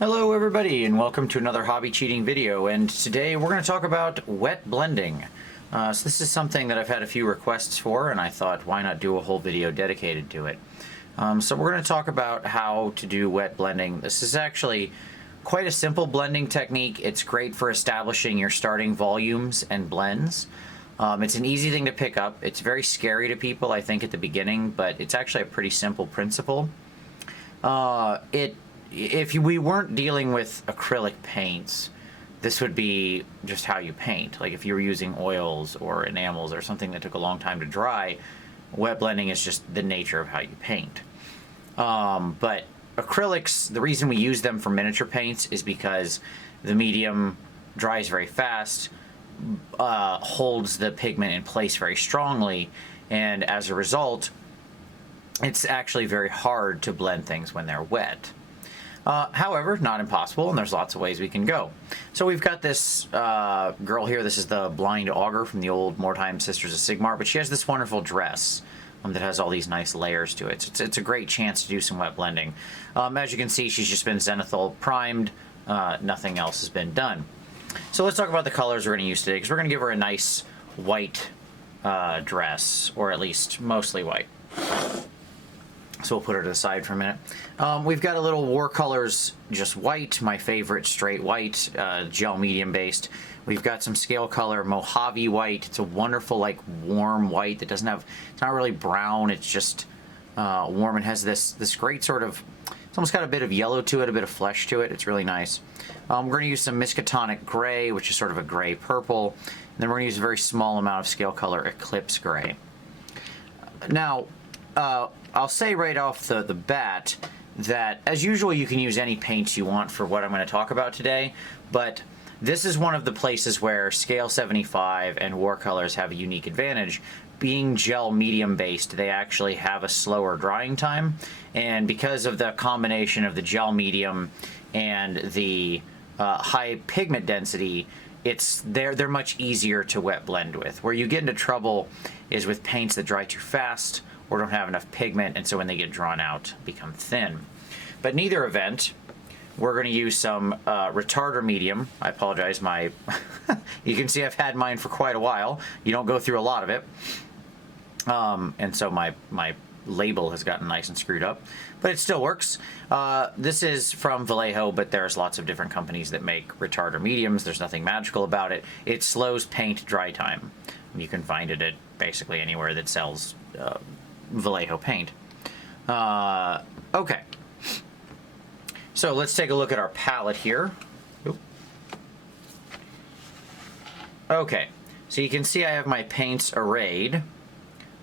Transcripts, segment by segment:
Hello everybody and welcome to another hobby cheating video, and today we're going to talk about wet blending. So this is something that I've had a few requests for, and I thought why not do a whole video dedicated to it. So we're going to talk about how to do wet blending. This is actually quite a simple blending technique. It's great for establishing your starting volumes and blends. It's an easy thing to pick up. It's very scary to people, I think, at the beginning, but it's actually a pretty simple principle. If we weren't dealing with acrylic paints, this would be just how you paint. Like if you were using oils or enamels or something that took a long time to dry, wet blending is just the nature of how you paint. But acrylics, the reason we use them for miniature paints is because the medium dries very fast, holds the pigment in place very strongly, and as a result, it's actually very hard to blend things when they're wet. However, not impossible, and there's lots of ways we can go. So we've got this girl here. This is the Blind Augur from the old Mordheim Sisters of Sigmar, but she has this wonderful dress that has all these nice layers to it. So it's a great chance to do some wet blending. As you can see, she's just been zenithal primed. Nothing else has been done. So let's talk about the colors we're going to use today, because we're going to give her a nice white dress, or at least mostly white. So we'll put her to the side for a minute. We've got a little Warcolors just white, my favorite straight white, gel medium based. We've got some scale color Mojave white. It's a wonderful, like, warm white that doesn't have, it's not really brown, it's just warm and has this great sort of, it's almost got a bit of yellow to it, a bit of flesh to it. It's really nice. We're going to use some Miskatonic gray, which is sort of a gray purple. And then we're going to use a very small amount of scale color Eclipse gray. Now, I'll say right off the bat that, as usual, you can use any paints you want for what I'm going to talk about today, but this is one of the places where Scale 75 and Warcolors have a unique advantage. Being gel medium based, they actually have a slower drying time, and because of the combination of the gel medium and the high pigment density, they're much easier to wet blend with. Where you get into trouble is with paints that dry too fast or don't have enough pigment, and so when they get drawn out, become thin. But in either event, we're going to use some retarder medium. I apologize, you can see I've had mine for quite a while. You don't go through a lot of it. And so my label has gotten nice and screwed up, but it still works. This is from Vallejo, but there's lots of different companies that make retarder mediums. There's nothing magical about it. It slows paint dry time. You can find it at basically anywhere that sells Vallejo paint. Okay, so let's take a look at our palette here. Oop. Okay, so you can see I have my paints arrayed.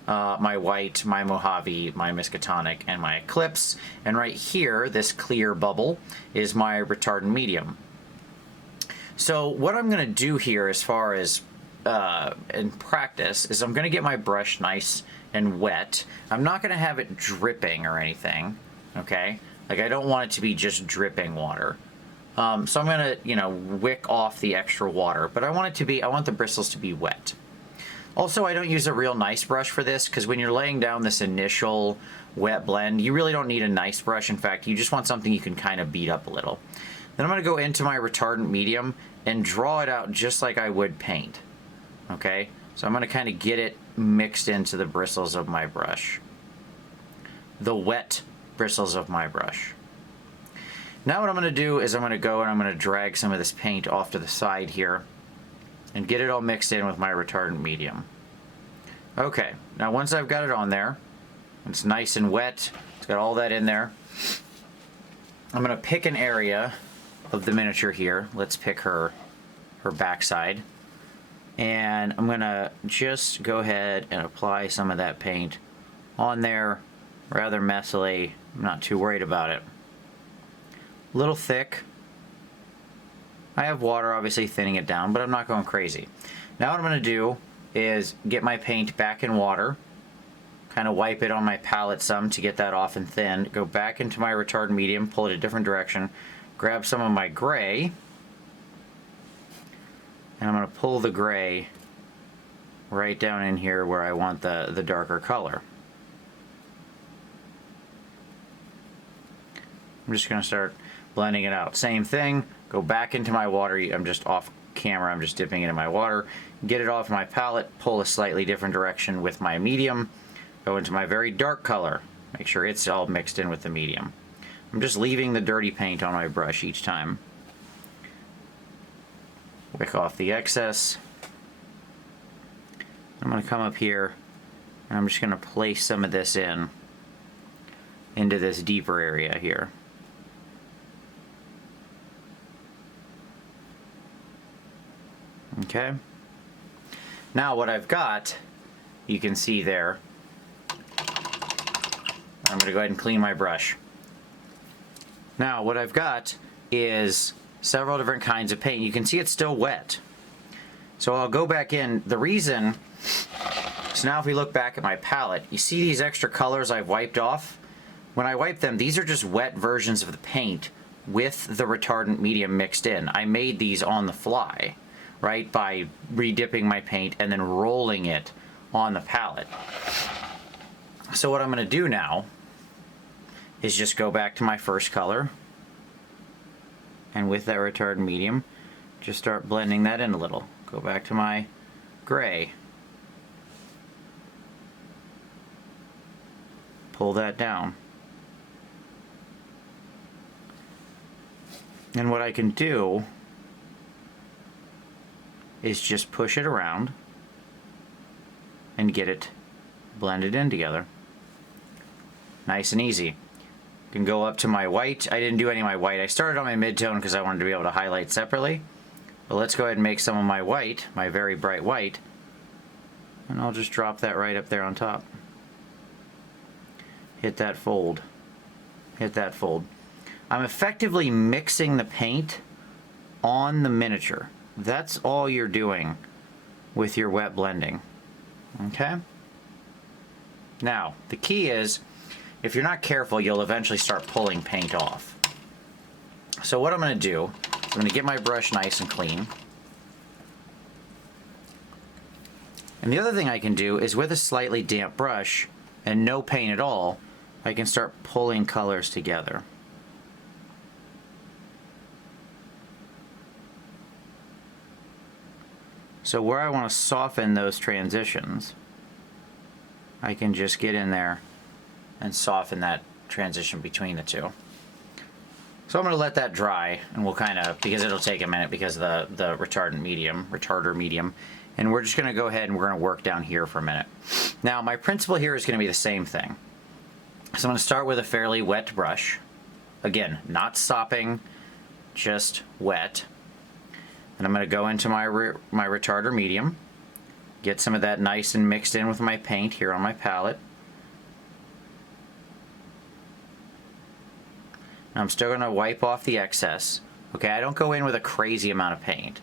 My white, my Mojave, my Miskatonic, and my Eclipse. And right here, this clear bubble is my retardant medium. So what I'm going to do here as far as in practice is I'm going to get my brush nice and wet. I'm not going to have it dripping or anything, okay? Like, I don't want it to be just dripping water. So I'm going to, wick off the extra water, but I want the bristles to be wet. Also, I don't use a real nice brush for this, because when you're laying down this initial wet blend, you really don't need a nice brush. In fact, you just want something you can kind of beat up a little. Then I'm going to go into my retardant medium and draw it out just like I would paint. Okay? So I'm going to kind of get it mixed into the bristles of my brush. The wet bristles of my brush. Now what I'm going to do is I'm going to go and I'm going to drag some of this paint off to the side here and get it all mixed in with my retardant medium. Okay, now once I've got it on there, it's nice and wet, it's got all that in there, I'm going to pick an area of the miniature here. Let's pick her backside. And I'm going to just go ahead and apply some of that paint on there rather messily. I'm not too worried about it. A little thick. I have water obviously thinning it down, but I'm not going crazy. Now what I'm going to do is get my paint back in water, kind of wipe it on my palette some to get that off and thin, go back into my retardant medium, pull it a different direction, grab some of my gray, and I'm going to pull the gray right down in here where I want the darker color. I'm just going to start blending it out. Same thing, go back into my water. I'm just off camera, I'm just dipping it in my water. Get it off my palette, pull a slightly different direction with my medium, go into my very dark color, make sure it's all mixed in with the medium. I'm just leaving the dirty paint on my brush each time. Wick off the excess. I'm going to come up here and I'm just going to place some of this into this deeper area here. Okay. Now what I've got, you can see there, I'm going to go ahead and clean my brush. Now what I've got is several different kinds of paint. You can see it's still wet. So I'll go back in. The reason, so now if we look back at my palette, you see these extra colors I've wiped off? When I wipe them, these are just wet versions of the paint with the retardant medium mixed in. I made these on the fly, right, by redipping my paint and then rolling it on the palette. So what I'm going to do now is just go back to my first color, and with that retardant medium, just start blending that in a little. Go back to my gray. Pull that down. And what I can do is just push it around and get it blended in together. Nice and easy. Can go up to my white. I didn't do any of my white. I started on my mid-tone because I wanted to be able to highlight separately. But let's go ahead and make some of my white, my very bright white, and I'll just drop that right up there on top. Hit that fold. Hit that fold. I'm effectively mixing the paint on the miniature. That's all you're doing with your wet blending. Okay? Now, the key is, if you're not careful, you'll eventually start pulling paint off. So what I'm going to do, I'm going to get my brush nice and clean. And the other thing I can do is with a slightly damp brush and no paint at all, I can start pulling colors together. So where I want to soften those transitions, I can just get in there and soften that transition between the two. So I'm going to let that dry, and we'll kind of, because it'll take a minute because of the retarder medium, and we're just going to go ahead and we're going to work down here for a minute. Now my principle here is going to be the same thing. So I'm going to start with a fairly wet brush. Again, not sopping, just wet. And I'm going to go into my retarder medium, get some of that nice and mixed in with my paint here on my palette. I'm still going to wipe off the excess. Okay, I don't go in with a crazy amount of paint.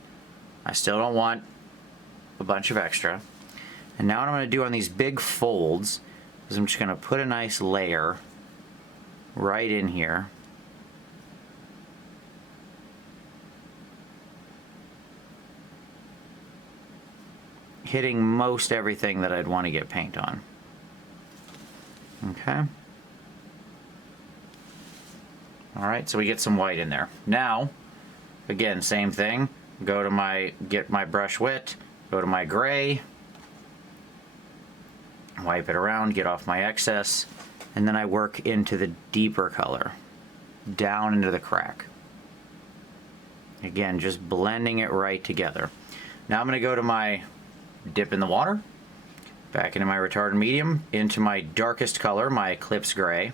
I still don't want a bunch of extra. And now what I'm going to do on these big folds is I'm just going to put a nice layer right in here. Hitting most everything that I'd want to get paint on. Okay. Alright, so we get some white in there. Now, again, same thing. Go to get my brush wet, go to my gray, wipe it around, get off my excess, and then I work into the deeper color, down into the crack. Again, just blending it right together. Now I'm going to go to my dip in the water, back into my retardant medium, into my darkest color, my Eclipse Gray.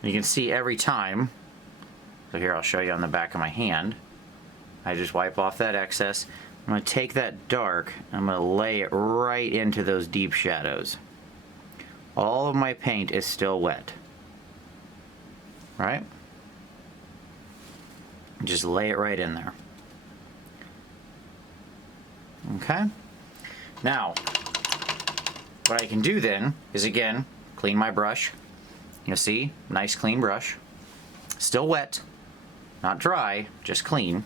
You can see every time, so here I'll show you on the back of my hand, I just wipe off that excess. I'm going to take that dark, I'm going to lay it right into those deep shadows. All of my paint is still wet. Right? Just lay it right in there. Okay? Now, what I can do then is, again, clean my brush. You'll see, nice clean brush. Still wet, not dry, just clean.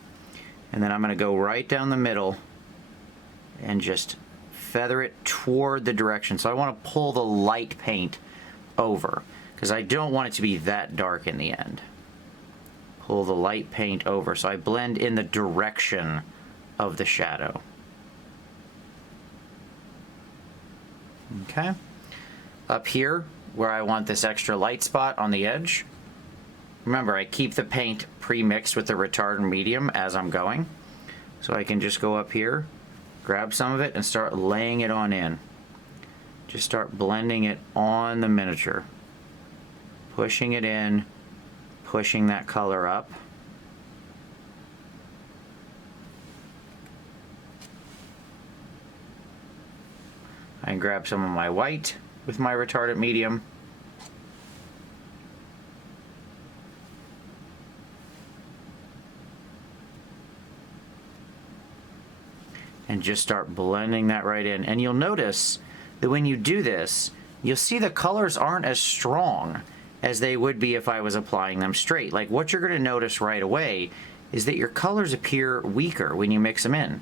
And then I'm going to go right down the middle and just feather it toward the direction. So I want to pull the light paint over because I don't want it to be that dark in the end. Pull the light paint over so I blend in the direction of the shadow. Okay. Up here, where I want this extra light spot on the edge, remember I keep the paint pre-mixed with the retardant medium as I'm going. So I can just go up here, grab some of it, and start laying it on in. Just start blending it on the miniature. Pushing it in, pushing that color up. I can grab some of my white with my retardant medium. And just start blending that right in. And you'll notice that when you do this, you'll see the colors aren't as strong as they would be if I was applying them straight. Like what you're going to notice right away is that your colors appear weaker when you mix them in.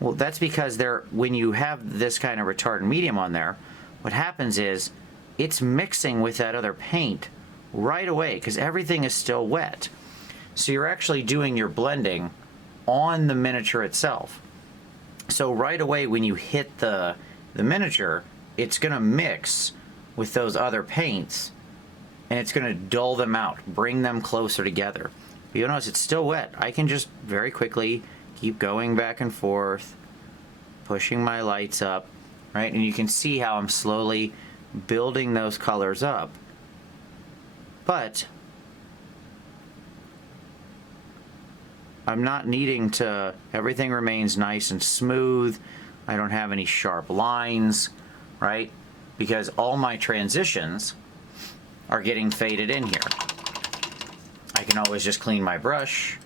Well, that's because when you have this kind of retardant medium on there, what happens is it's mixing with that other paint right away because everything is still wet. So you're actually doing your blending on the miniature itself. So right away when you hit the miniature, it's going to mix with those other paints and it's going to dull them out, bring them closer together. But you'll notice it's still wet. I can just very quickly keep going back and forth, pushing my lights up, right? And you can see how I'm slowly building those colors up. But I'm not needing to, everything remains nice and smooth. I don't have any sharp lines, right? Because all my transitions are getting faded in here. I can always just clean my brush,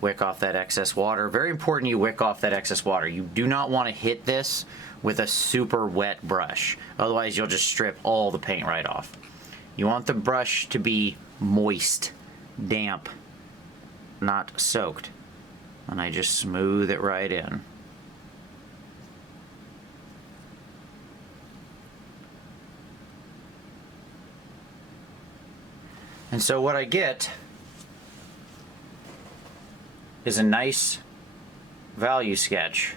wick off that excess water. Very important you wick off that excess water. You do not want to hit this with a super wet brush. Otherwise you'll just strip all the paint right off. You want the brush to be moist, damp, not soaked. And I just smooth it right in. And so what I get is a nice value sketch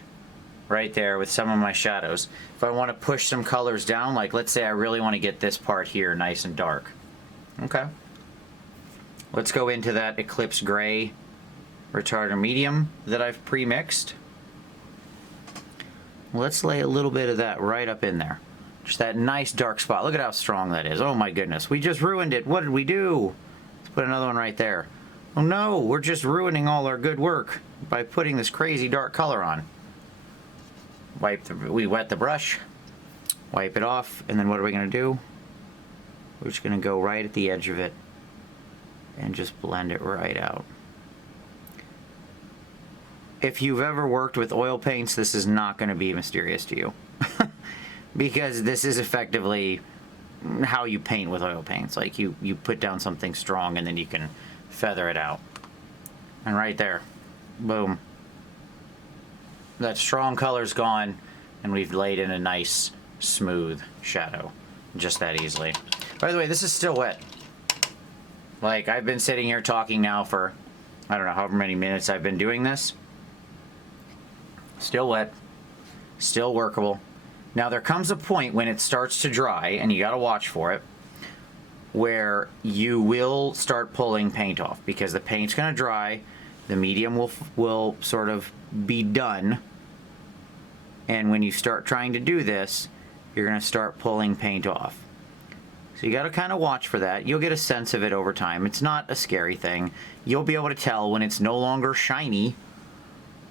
right there with some of my shadows. If I want to push some colors down, like let's say I really want to get this part here nice and dark. Okay. Let's go into that Eclipse Gray retardant medium that I've pre-mixed. Let's lay a little bit of that right up in there. Just that nice dark spot. Look at how strong that is. Oh my goodness. We just ruined it. What did we do? Let's put another one right there. Oh no, we're just ruining all our good work by putting this crazy dark color on. We wet the brush, wipe it off, and then what are we going to do? We're just going to go right at the edge of it and just blend it right out. If you've ever worked with oil paints, this is not going to be mysterious to you. Because this is effectively how you paint with oil paints. Like you put down something strong and then you can feather it out. And right there, boom. That strong color's gone and we've laid in a nice smooth shadow. Just that easily. By the way, this is still wet. Like I've been sitting here talking now for, I don't know, however many minutes I've been doing this. Still wet, still workable. Now there comes a point when it starts to dry, and you gotta watch for it, where you will start pulling paint off because the paint's gonna dry, the medium will sort of be done, and when you start trying to do this, you're gonna start pulling paint off. So you gotta kind of watch for that. You'll get a sense of it over time. It's not a scary thing. You'll be able to tell when it's no longer shiny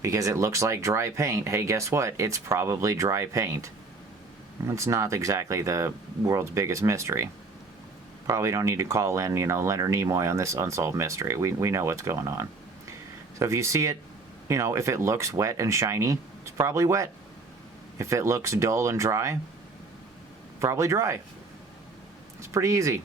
because it looks like dry paint. Hey, guess what? It's probably dry paint. It's not exactly the world's biggest mystery. Probably don't need to call in, Leonard Nimoy on this unsolved mystery. We know what's going on. So if you see it, if it looks wet and shiny, it's probably wet. If it looks dull and dry, probably dry. It's pretty easy.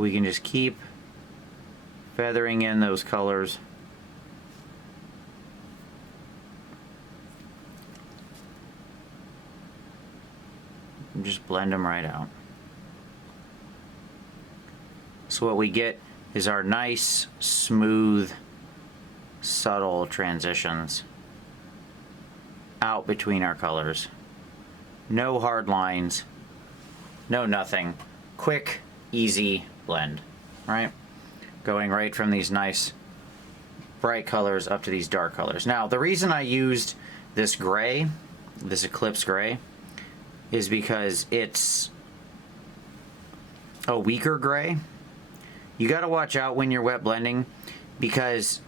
We can just keep feathering in those colors. And just blend them right out. So what we get is our nice, smooth, subtle transitions out between our colors. No hard lines, no nothing. Quick, easy blend, right? Going right from these nice bright colors up to these dark colors. Now, the reason I used this gray, this Eclipse gray, is because it's a weaker gray. You got to watch out when you're wet blending, because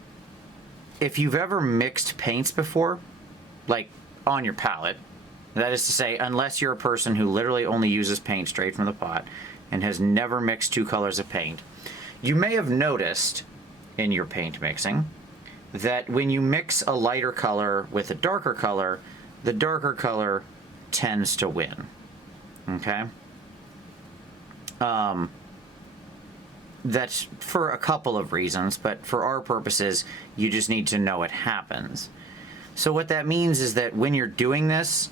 if you've ever mixed paints before, like on your palette, that is to say, unless you're a person who literally only uses paint straight from the pot and has never mixed two colors of paint, you may have noticed in your paint mixing that when you mix a lighter color with a darker color, the darker color tends to win. Okay? That's for a couple of reasons, but for our purposes, you just need to know it happens. So what that means is that when you're doing this,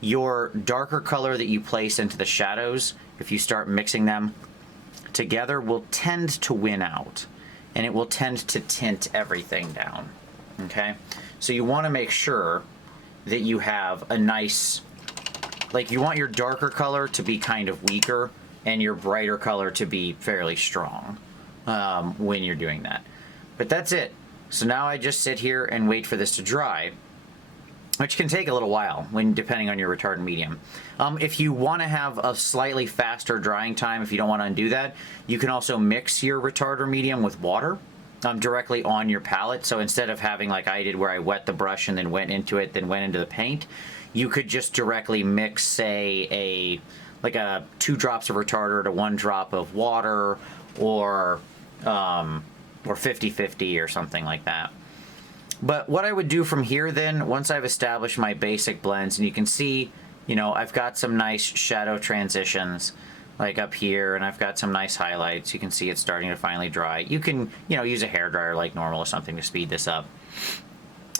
your darker color that you place into the shadows, if you start mixing them together, will tend to win out, and it will tend to tint everything down. Okay? So you want to make sure that you have a nice, like, you want your darker color to be kind of weaker and your brighter color to be fairly strong when you're doing that. But that's it. So now I just sit here and wait for this to dry, which can take a little while depending on your retardant medium. If you want to have a slightly faster drying time, if you don't want to undo that, you can also mix your retarder medium with water directly on your palette. So instead of having, like I did, where I wet the brush and then went into it, then went into the paint, you could just directly mix, say, like 2 drops of retarder to 1 drop of water, or 50-50 or something like that. But what I would do from here then, once I've established my basic blends, and you can see, you know, I've got some nice shadow transitions like up here, and I've got some nice highlights. You can see it's starting to finally dry. You can, you know, use a hairdryer like normal or something to speed this up.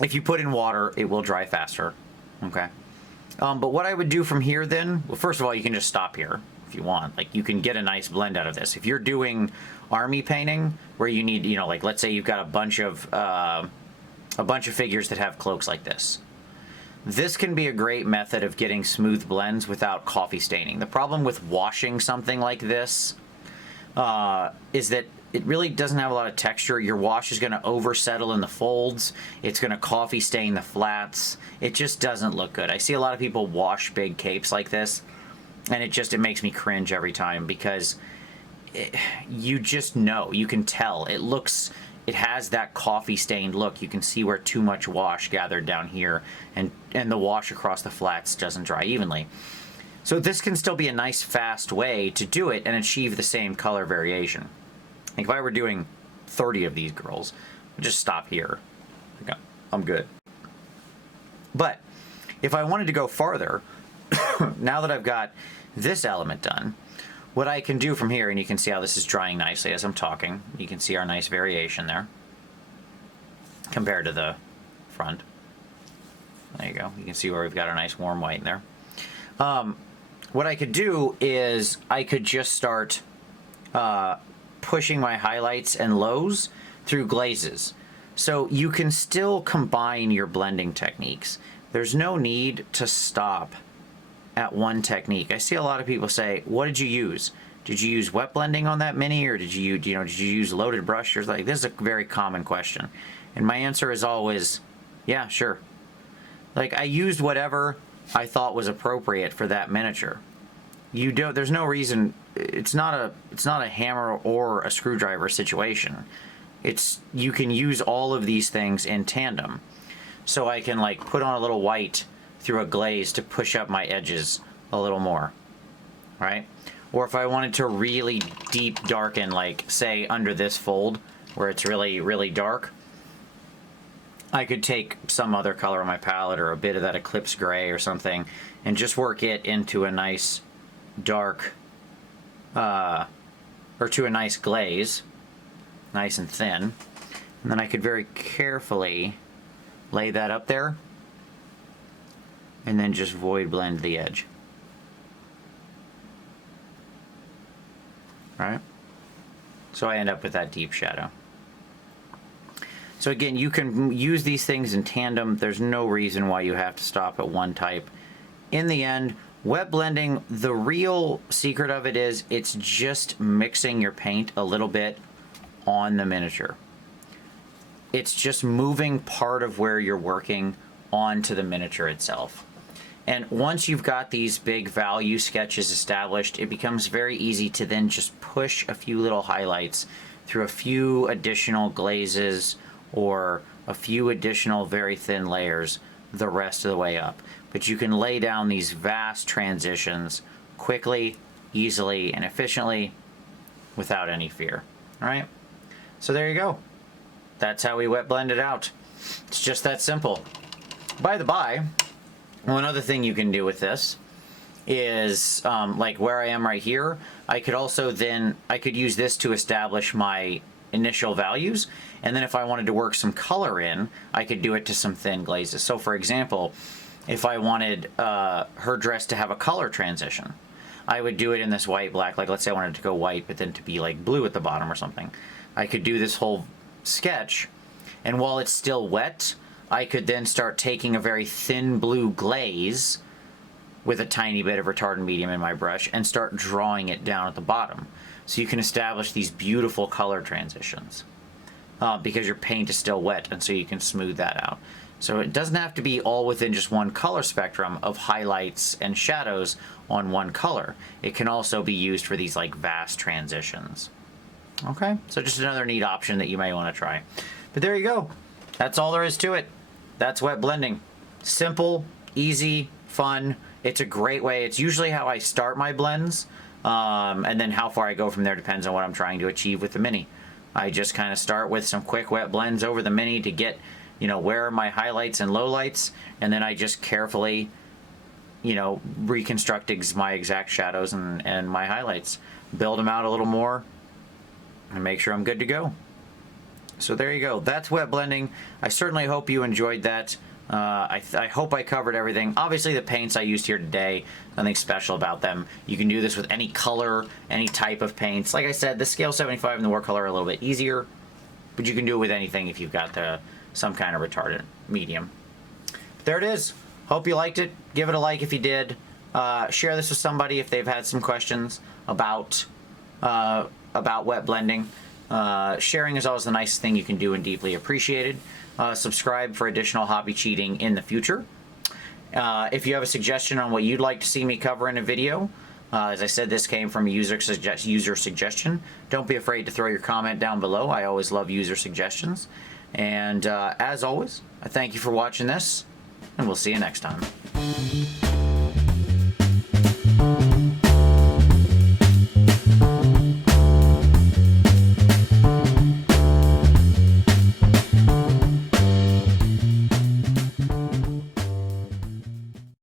If you put in water, it will dry faster. Okay. But what I would do from here then, well, first of all, you can just stop here if you want. Like, you can get a nice blend out of this. If you're doing army painting, where you need, you know, like, let's say you've got a bunch of figures that have cloaks like this. This can be a great method of getting smooth blends without coffee staining. The problem with washing something like this is that it really doesn't have a lot of texture. Your wash is going to oversettle in the folds. It's going to coffee stain the flats. It just doesn't look good. I see a lot of people wash big capes like this, and it makes me cringe every time, because you just know, you can tell. It has that coffee stained look. You can see where too much wash gathered down here, and the wash across the flats doesn't dry evenly. So this can still be a nice fast way to do it and achieve the same color variation. Like, if I were doing 30 of these girls, I'd just stop here. Okay, I'm good. But if I wanted to go farther, now that I've got this element done, what I can do from here, and you can see how this is drying nicely as I'm talking. You can see our nice variation there compared to the front. There you go. You can see where we've got our nice warm white in there. What I could do is I could just start pushing my highlights and lows through glazes. So you can still combine your blending techniques. There's no need to stop at one technique. I see a lot of people say, what did you use? Did you use wet blending on that mini, or did you use loaded brushes? Like, this is a very common question. And my answer is always, yeah, sure. Like, I used whatever I thought was appropriate for that miniature. There's no reason. It's not a hammer or a screwdriver situation. You can use all of these things in tandem. So I can, like, put on a little white through a glaze to push up my edges a little more, right? Or if I wanted to really deep darken, like, say, under this fold where it's really, really dark, I could take some other color on my palette, or a bit of that Eclipse gray or something, and just work it into a nice dark or to a nice glaze, nice and thin. And then I could very carefully lay that up there and then just void blend the edge. Right? So I end up with that deep shadow. So again, you can use these things in tandem. There's no reason why you have to stop at one type. In the end, wet blending, the real secret of it is it's just mixing your paint a little bit on the miniature. It's just moving part of where you're working onto the miniature itself. And once you've got these big value sketches established, it becomes very easy to then just push a few little highlights through a few additional glazes or a few additional very thin layers the rest of the way up. But you can lay down these vast transitions quickly, easily, and efficiently without any fear. All right? So there you go. That's how we wet blend it out. It's just that simple. By the by, one other thing you can do with this is, like where I am right here, I could use this to establish my initial values, and then if I wanted to work some color in, I could do it to some thin glazes. So for example, if I wanted her dress to have a color transition, I would do it in this white black, like let's say I wanted to go white but then to be like blue at the bottom or something. I could do this whole sketch, and while it's still wet, I could then start taking a very thin blue glaze with a tiny bit of retardant medium in my brush and start drawing it down at the bottom. So you can establish these beautiful color transitions because your paint is still wet, and so you can smooth that out. So it doesn't have to be all within just one color spectrum of highlights and shadows on one color. It can also be used for these like vast transitions. Okay, so just another neat option that you may want to try. But there you go. That's all there is to it. That's wet blending. Simple, easy, fun. It's a great way. It's usually how I start my blends. And then how far I go from there depends on what I'm trying to achieve with the Mini. I just kind of start with some quick wet blends over the Mini to get, you know, where are my highlights and lowlights, and then I just carefully, you know, reconstruct my exact shadows and my highlights. Build them out a little more and make sure I'm good to go. So there you go. That's wet blending. I certainly hope you enjoyed that. I hope I covered everything. Obviously the paints I used here today, nothing special about them. You can do this with any color, any type of paints. Like I said, the Scale 75 and the Watercolor are a little bit easier, but you can do it with anything if you've got some kind of retardant medium. There it is. Hope you liked it. Give it a like if you did. Share this with somebody if they've had some questions about wet blending. Sharing is always the nicest thing you can do and deeply appreciated. Subscribe for additional hobby cheating in the future. If you have a suggestion on what you'd like to see me cover in a video, as I said, this came from a user suggestion. Don't be afraid to throw your comment down below. I always love user suggestions. And as always, I thank you for watching this, and we'll see you next time.